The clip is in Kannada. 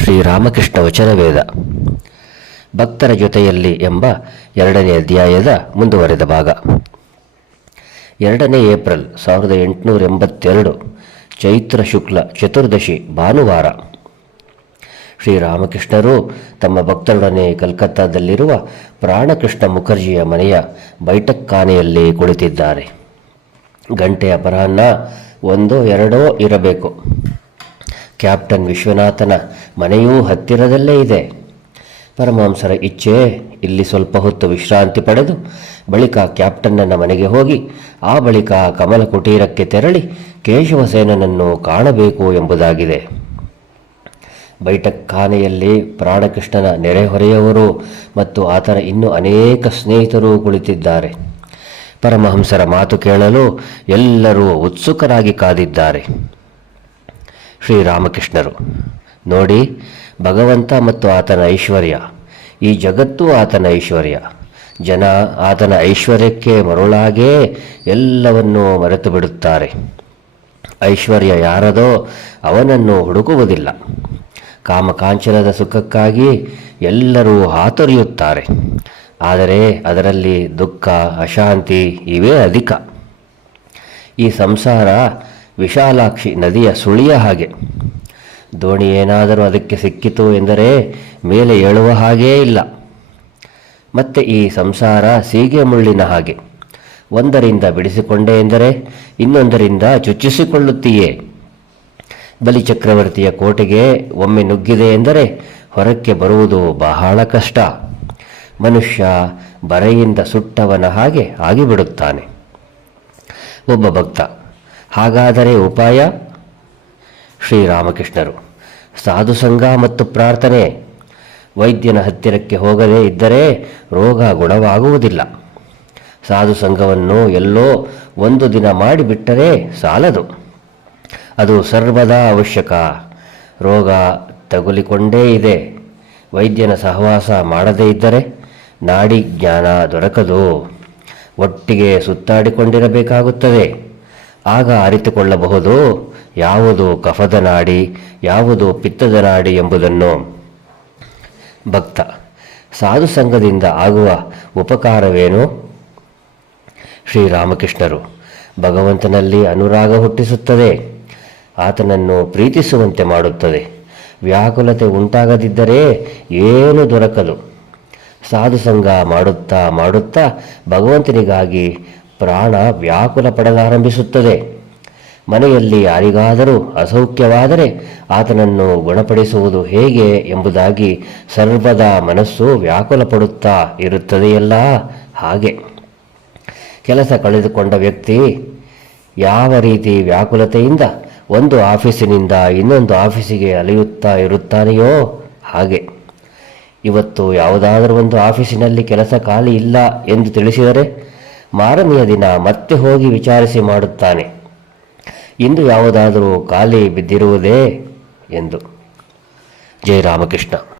ಶ್ರೀರಾಮಕೃಷ್ಣ ವಚನವೇದ. ಭಕ್ತರ ಜೊತೆಯಲ್ಲಿ ಎಂಬ ಎರಡನೇ ಅಧ್ಯಾಯದ ಮುಂದುವರೆದ ಭಾಗ. ಎರಡನೇ ಏಪ್ರಿಲ್ ಸಾವಿರದ ಎಂಟುನೂರ ಎಂಬತ್ತೆರಡು ಚೈತ್ರ ಶುಕ್ಲ ಚತುರ್ದಶಿ ಭಾನುವಾರ. ಶ್ರೀರಾಮಕೃಷ್ಣರು ತಮ್ಮ ಭಕ್ತರೊಡನೆ ಕಲ್ಕತ್ತಾದಲ್ಲಿರುವ ಪ್ರಾಣಕೃಷ್ಣ ಮುಖರ್ಜಿಯ ಮನೆಯ ಬೈಠಕ್ಖಾನೆಯಲ್ಲಿ ಕುಳಿತಿದ್ದಾರೆ. ಗಂಟೆ ಅಪರಾಹ್ನ ಒಂದೋ ಎರಡೋ ಇರಬೇಕು. ಕ್ಯಾಪ್ಟನ್ ವಿಶ್ವನಾಥನ ಮನೆಯೂ ಹತ್ತಿರದಲ್ಲೇ ಇದೆ. ಪರಮಾಂಸರ ಇಚ್ಛೆ ಇಲ್ಲಿ ಸ್ವಲ್ಪ ಹೊತ್ತು ವಿಶ್ರಾಂತಿ ಪಡೆದು ಬಳಿಕ ಕ್ಯಾಪ್ಟನ್ನನ ಮನೆಗೆ ಹೋಗಿ, ಆ ಬಳಿಕ ಕಮಲ ಕುಟೀರಕ್ಕೆ ತೆರಳಿ ಕೇಶವಸೇನನನ್ನು ಕಾಣಬೇಕು ಎಂಬುದಾಗಿದೆ. ಬೈಠಕ್ಖಾನೆಯಲ್ಲಿ ಪ್ರಾಣಕೃಷ್ಣನ ನೆರೆಹೊರೆಯವರು ಮತ್ತು ಆತನ ಇನ್ನೂ ಅನೇಕ ಸ್ನೇಹಿತರು ಕುಳಿತಿದ್ದಾರೆ. ಪರಮಹಂಸರ ಮಾತು ಕೇಳಲು ಎಲ್ಲರೂ ಉತ್ಸುಕರಾಗಿ ಕಾದಿದ್ದಾರೆ. ಶ್ರೀರಾಮಕೃಷ್ಣರು. ನೋಡಿ, ಭಗವಂತ ಮತ್ತು ಆತನ ಐಶ್ವರ್ಯ. ಈ ಜಗತ್ತು ಆತನ ಐಶ್ವರ್ಯ. ಜನ ಆತನ ಐಶ್ವರ್ಯಕ್ಕೆ ಮರುಳಾಗೇ ಎಲ್ಲವನ್ನೂ ಮರೆತು ಬಿಡುತ್ತಾರೆ. ಐಶ್ವರ್ಯ ಯಾರದೋ ಅವನನ್ನು ಹುಡುಕುವುದಿಲ್ಲ. ಕಾಮಕಾಂಚನದ ಸುಖಕ್ಕಾಗಿ ಎಲ್ಲರೂ ಹಾತೊರೆಯುತ್ತಾರೆ. ಆದರೆ ಅದರಲ್ಲಿ ದುಃಖ, ಅಶಾಂತಿ ಇವೇ ಅಧಿಕ. ಈ ಸಂಸಾರ ವಿಶಾಲಾಕ್ಷಿ ನದಿಯ ಸುಳಿಯ ಹಾಗೆ. ದೋಣಿ ಏನಾದರೂ ಅದಕ್ಕೆ ಸಿಕ್ಕಿತು ಎಂದರೆ ಮೇಲೆ ಏಳುವ ಹಾಗೇ ಇಲ್ಲ. ಮತ್ತೆ ಈ ಸಂಸಾರ ಸೀಗೆ ಮುಳ್ಳಿನ ಹಾಗೆ. ಒಂದರಿಂದ ಬಿಡಿಸಿಕೊಂಡೆ ಎಂದರೆ ಇನ್ನೊಂದರಿಂದ ಚುಚ್ಚಿಸಿಕೊಳ್ಳುತ್ತೀಯೇ. ಬಲಿಚಕ್ರವರ್ತಿಯ ಕೋಟೆಗೆ ಒಮ್ಮೆ ನುಗ್ಗಿದೆ ಎಂದರೆ ಹೊರಕ್ಕೆ ಬರುವುದು ಬಹಳ ಕಷ್ಟ. ಮನುಷ್ಯ ಬರೆಯಿಂದ ಸುಟ್ಟವನ ಹಾಗೆ ಆಗಿಬಿಡುತ್ತಾನೆ. ಒಬ್ಬ ಭಕ್ತ ಹಾಗಾದರೆ ಉಪಾಯ? ಶ್ರೀರಾಮಕೃಷ್ಣರು. ಸಾಧುಸಂಗ ಮತ್ತು ಪ್ರಾರ್ಥನೆ. ವೈದ್ಯನ ಹತ್ತಿರಕ್ಕೆ ಹೋಗದೇ ಇದ್ದರೆ ರೋಗ ಗುಣವಾಗುವುದಿಲ್ಲ. ಸಾಧು ಸಂಘವನ್ನು ಎಲ್ಲೋ ಒಂದು ದಿನ ಮಾಡಿಬಿಟ್ಟರೆ ಸಾಲದು. ಅದು ಸರ್ವದಾ ಅವಶ್ಯಕ. ರೋಗ ತಗುಲಿಕೊಂಡೇ ಇದೆ. ವೈದ್ಯನ ಸಹವಾಸ ಮಾಡದೇ ಇದ್ದರೆ ನಾಡಿ ಜ್ಞಾನ ದೊರಕದು. ಒಟ್ಟಿಗೆ ಸುತ್ತಾಡಿಕೊಂಡಿರಬೇಕಾಗುತ್ತದೆ. ಆಗ ಅರಿತುಕೊಳ್ಳಬಹುದು ಯಾವುದು ಕಫದ ನಾಡಿ, ಯಾವುದು ಪಿತ್ತದ ನಾಡಿ ಎಂಬುದನ್ನು. ಭಕ್ತ, ಸಾಧು ಸಂಘದಿಂದ ಆಗುವ ಉಪಕಾರವೇನು? ಶ್ರೀರಾಮಕೃಷ್ಣರು, ಭಗವಂತನಲ್ಲಿ ಅನುರಾಗ ಹುಟ್ಟಿಸುತ್ತದೆ, ಆತನನ್ನು ಪ್ರೀತಿಸುವಂತೆ ಮಾಡುತ್ತದೆ. ವ್ಯಾಕುಲತೆ ಉಂಟಾಗದಿದ್ದರೆ ಏನು ದೊರಕದು? ಸಾಧು ಸಂಘ ಮಾಡುತ್ತಾ ಮಾಡುತ್ತಾ ಭಗವಂತನಿಗಾಗಿ ಪ್ರಾಣ ವ್ಯಾಕುಲ ಪಡಲಾರಂಭಿಸುತ್ತದೆ. ಮನೆಯಲ್ಲಿ ಯಾರಿಗಾದರೂ ಅಸೌಖ್ಯವಾದರೆ ಆತನನ್ನು ಗುಣಪಡಿಸುವುದು ಹೇಗೆ ಎಂಬುದಾಗಿ ಸರ್ವದಾ ಮನಸ್ಸು ವ್ಯಾಕುಲ ಪಡುತ್ತಾ ಇರುತ್ತದೆಯಲ್ಲ? ಹಾಗೆ. ಕೆಲಸ ಕಳೆದುಕೊಂಡ ವ್ಯಕ್ತಿ ಯಾವ ರೀತಿ ವ್ಯಾಕುಲತೆಯಿಂದ ಒಂದು ಆಫೀಸಿನಿಂದ ಇನ್ನೊಂದು ಆಫೀಸಿಗೆ ಅಲೆಯುತ್ತಾ ಇರುತ್ತಾನೆಯೋ? ಹಾಗೆ. ಇವತ್ತು ಯಾವುದಾದರೂ ಒಂದು ಆಫೀಸಿನಲ್ಲಿ ಕೆಲಸ ಖಾಲಿ ಇಲ್ಲ ಎಂದು ತಿಳಿಸಿದರೆ ಮಾರನೆಯ ದಿನ ಮತ್ತೆ ಹೋಗಿ ವಿಚಾರಿಸಿ ಮಾಡುತ್ತಾನೆ. ಇಂದು ಯಾವುದಾದರೂ ಖಾಲಿ ಬಿದ್ದಿರುವುದೇ ಎಂದು. ಜೈ ರಾಮಕೃಷ್ಣ.